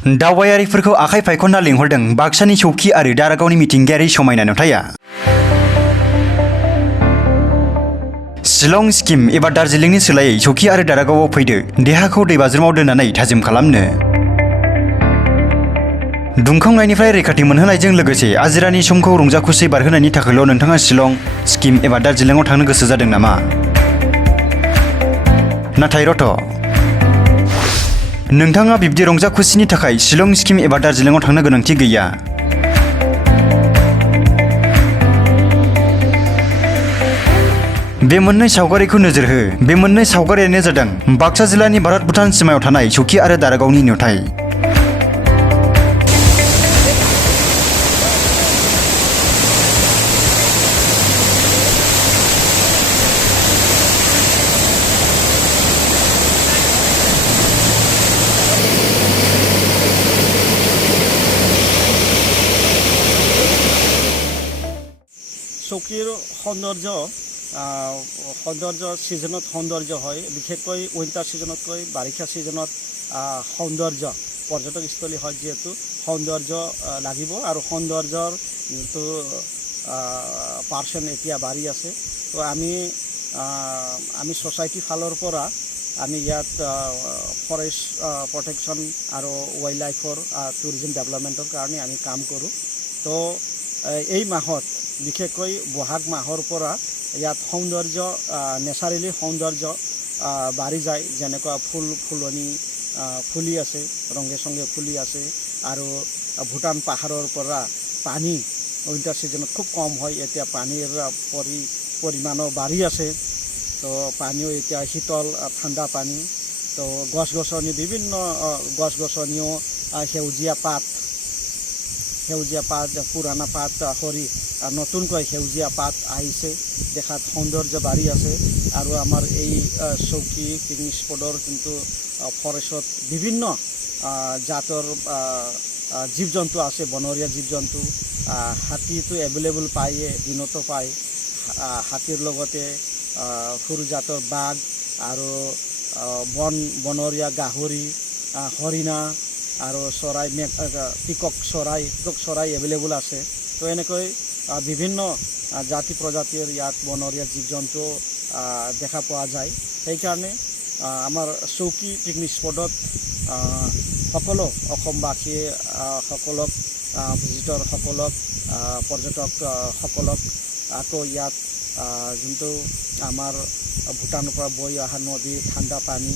दावबायारिफोरखौ आखाइ फायखनना लिंहरदों बाक्सानि सौखि आरो दारागावनि मिथिंगायारि समायना नुथाया। शिलं सिक्किम एबा दार्जिलिंनि सोलायै सौखि आरो दारागावआव फैदो देहाखौ दैबाज्रुमाव दोननानै थाजिम खालामनो। दुंखावनायनिफ्राय रैखाथि मोनहोनायजों लोगोसे आजिरानि समखौ रंजाखुसि बारहोनायनि थाखायल' नोंथाङा शिलं सिक्किम एबा दार्जिलिंआव थांनो गोसो जादों नामा? नाथाय रथ' नोंथाङा बिब्दि रंजाखुसिनि थाखाय शिलं सिक्किम एबा दार्जिलिंआव थांनो गोनांथि गैया। बे मोननै सावगारिखौ नोजोर हो। बे मोननै सावगारियानो जादों बाक्सा जिल्लानि भारत भुटान सिमायाव थानाय सौखि आरो दारागावनि नुथाय। চৌকিৰ সৌন্দৰ্য ছিজনত সৌন্দৰ্য হয়, বিশেষকৈ উইণ্টাৰ ছিজনতকৈ বাৰিষা ছিজনত সৌন্দৰ্য পৰ্যটকস্থলী হয়, যিহেতু সৌন্দৰ্য লাগিব আৰু সৌন্দৰ্যৰ যিটো পাৰ্চেণ্ট এতিয়া বাঢ়ি আছে। তো আমি ছ'চাইটিৰ ফালৰ পৰা আমি ইয়াত ফৰেষ্ট প্ৰটেকশ্যন আৰু ৱাইল্ড লাইফৰ টুৰিজিম ডেভেলপমেণ্টৰ কাৰণে আমি কাম কৰোঁ। তো এই মাহত বিশেষকৈ বহাগ মাহৰ পৰা ইয়াত সৌন্দৰ্য নেচাৰেলি সৌন্দৰ্য বাঢ়ি যায়, যেনেকুৱা ফুলনি ফুলি আছে, ৰঙে চঙে ফুলি আছে আৰু ভূটান পাহাৰৰ পৰা পানী উইণ্টাৰ ছিজনত খুব কম হয়, এতিয়া পানীৰ পৰিমাণো বাঢ়ি আছে। তো পানীও এতিয়া শীতল ঠাণ্ডা পানী। তো গছ-গছনি বিভিন্ন গছ-গছনিও সেউজীয়া পাত পুৰণা পাত সৰি নতুনকৈ সেউজীয়া পাত আহিছে, দেখাত সৌন্দৰ্য বাঢ়ি আছে। আৰু আমাৰ এই চৌকি পিকনিক স্পটৰ যোনটো ফৰেষ্টত বিভিন্ন জাতৰ জীৱ জন্তু আছে, বনৰীয়া জীৱ জন্তু। হাতীটো এভেইলেবল পায়ে, দিনতো পায়। হাতীৰ লগতে সৰু জাতৰ বাঘ আৰু বনৰীয়া গাহৰি, হৰিণা আৰু চৰাই পিকক চৰাই এভেইলেবল আছে। তো এনেকৈ বিভিন্ন জাতি প্ৰজাতিৰ ইয়াত বনৰীয়া জীৱ জন্তু দেখা পোৱা যায়। সেইকাৰণে আমাৰ চৌকি পিকনিক স্পটত সকলো অসমবাসীয়ে সকলক ভিজিটৰসকলক পৰ্যটকসকলক আকৌ ইয়াত যোনটো আমাৰ ভূটানৰ পৰা বৈ অহা নদী ঠাণ্ডা পানী,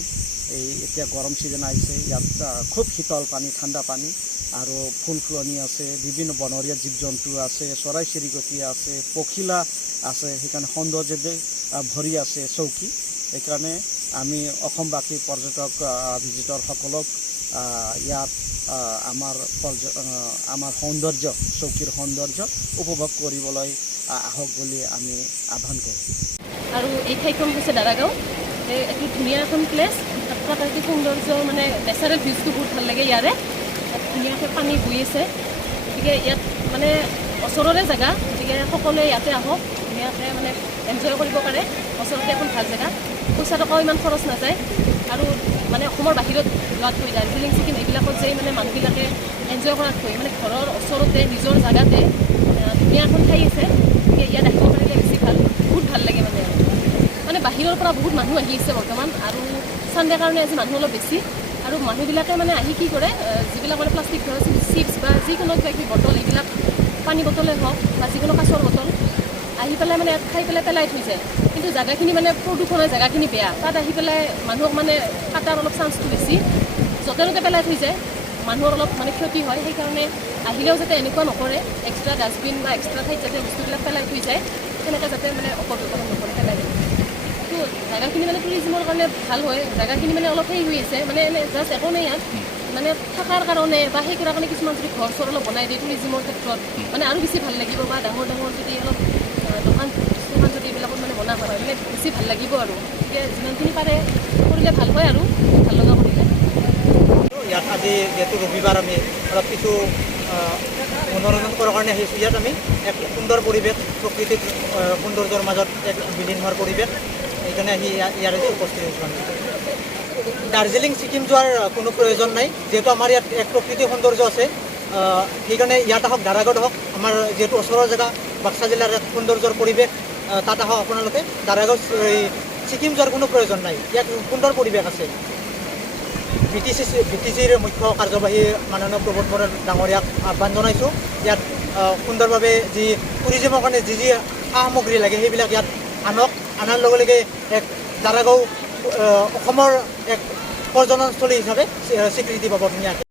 এই এতিয়া গৰম ছিজন আহিছে, ইয়াত খুব শীতল পানী ঠাণ্ডা পানী আৰু ফুলনি আছে, বিভিন্ন বনৰীয়া জীৱ জন্তু আছে, চৰাই চিৰিকটি আছে, পখিলা আছে, সেইকাৰণে সৌন্দৰ্যতে ভৰি আছে চৌকি। সেইকাৰণে আমি অসমবাসী পৰ্যটক ভিজিটৰসকলক ইয়াত আমাৰ সৌন্দৰ্য চৌকিৰ সৌন্দৰ্য উপভোগ কৰিবলৈ আহক বুলি আমি আহ্বান কৰোঁ। আৰু এই ঠাইখন হৈছে দাৰাগাঁও। এইটো ধুনীয়া এখন প্লেচ, প্ৰাকৃতিক সৌন্দৰ্য মানে নেচাৰেল ভিউজটো বহুত ভাল লাগে ইয়াৰে। ধুনীয়াকৈ পানী বৈ আছে, গতিকে ইয়াত মানে ওচৰৰে জেগা, গতিকে সকলোৱে ইয়াতে আহক, ধুনীয়াকৈ মানে এনজয় কৰিব পাৰে। ওচৰতে এখন ভাল জেগা, পইচা টকাও ইমান খৰচ নাযায় আৰু মানে অসমৰ বাহিৰত যোৱাতকৈ দাৰ্জিলিং ছিকিম এইবিলাকত যে মানে মানুহবিলাকে এনজয় কৰাতকৈ মানে ঘৰৰ ওচৰতে নিজৰ জেগাতে ধুনীয়া এখন ঠাই আছে, গতিকে ইয়াত আহিব পাৰিলে বেছি ভাল, বহুত ভাল লাগে মানে বাহিৰৰ পৰা বহুত মানুহ আহি আছে বৰ্তমান। আৰু চানডে কাৰণে আজি মানুহ অলপ বেছি, আৰু মানুহবিলাকে মানে আহি কি কৰে, যিবিলাক মানে প্লাষ্টিক ধৰা চিপছ বা যিকোনো কিবা কিবি বটল, এইবিলাক পানী বটলে হওক বা যিকোনো কাঁচৰ বটল আহি পেলাই মানে খাই পেলাই থৈ যায়। কিন্তু জেগাখিনি মানে প্ৰদূষণৰ জেগাখিনি বেয়া, তাত আহি পেলাই মানুহক মানে কাটাৰ অলপ চান্সটো বেছি, য'তে ত'তে পেলাই থৈ যায়, মানুহৰ অলপ মানে ক্ষতি হয়। সেইকাৰণে আহিলেও যাতে এনেকুৱা নকৰে, এক্সট্ৰা ডাষ্টবিন বা এক্সট্ৰা ঠাইত যাতে বস্তুবিলাক পেলাই থৈ যায়, তেনেকৈ যাতে মানে অপব্যৱহাৰ নকৰে, পেলাই দিয়ে। জেগাখিনি মানে টুৰিজিমৰ কাৰণে ভাল হয়, জেগাখিনি মানে অলপ হেৰি হৈ আছে, মানে এনে জাষ্ট একো নাই ইয়াত, মানে থকাৰ কাৰণে বা সেই কৰাৰ কাৰণে কিছুমান যদি ঘৰ চৰ অলপ বনাই দিয়ে টুৰিজিমৰ ক্ষেত্ৰত, মানে আৰু বেছি ভাল লাগিব। বা ডাঙৰ যদি অলপ দোকান যদি এইবিলাকত মানে বনোৱা হয়, মানে বেছি ভাল লাগিব আৰু। গতিকে যিমানখিনি পাৰে কৰিলে ভাল হয় আৰু ভাল লগা কৰিলে। ইয়াত আজি যিহেতু ৰবিবাৰ, আমি অলপ কিছু মনোৰঞ্জন কৰাৰ কাৰণে আহিছোঁ। ইয়াত আমি এক সুন্দৰ পৰিৱেশ, প্ৰকৃতিক সৌন্দৰ্যৰ মাজত এক বিলীন হোৱাৰ পৰিৱেশ, সেইকাৰণে আহি ইয়াৰে উপস্থিত হৈছোঁ আমি। দাৰ্জিলিং ছিকিম যোৱাৰ কোনো প্ৰয়োজন নাই, যিহেতু আমাৰ ইয়াত এক প্ৰকৃতিক সৌন্দৰ্য আছে। সেইকাৰণে ইয়াত আহক, দাৰাগাঁৱত আহক, আমাৰ যিহেতু ওচৰৰ জেগা, বাক্সা জিলাৰ এক সৌন্দৰ্যৰ পৰিৱেশ, তাত আহক আপোনালোকে। দাৰাগাঁও ছিকিম যোৱাৰ কোনো প্ৰয়োজন নাই, ইয়াত সুন্দৰ পৰিৱেশ আছে। BTCৰ মুখ্য কাৰ্যবাহী মাননীয় প্ৰবোধ বৰা ডাঙৰীয়াক আহ্বান জনাইছোঁ, ইয়াত সুন্দৰভাৱে যি টুৰিজিমৰ কাৰণে যি সা সামগ্ৰী লাগে সেইবিলাক ইয়াত আনক, আনাৰ লগে লগে এক দাৰাগাঁও অসমৰ এক পৰ্যটনস্থলী হিচাপে স্বীকৃতি পাব ধুনীয়াকৈ।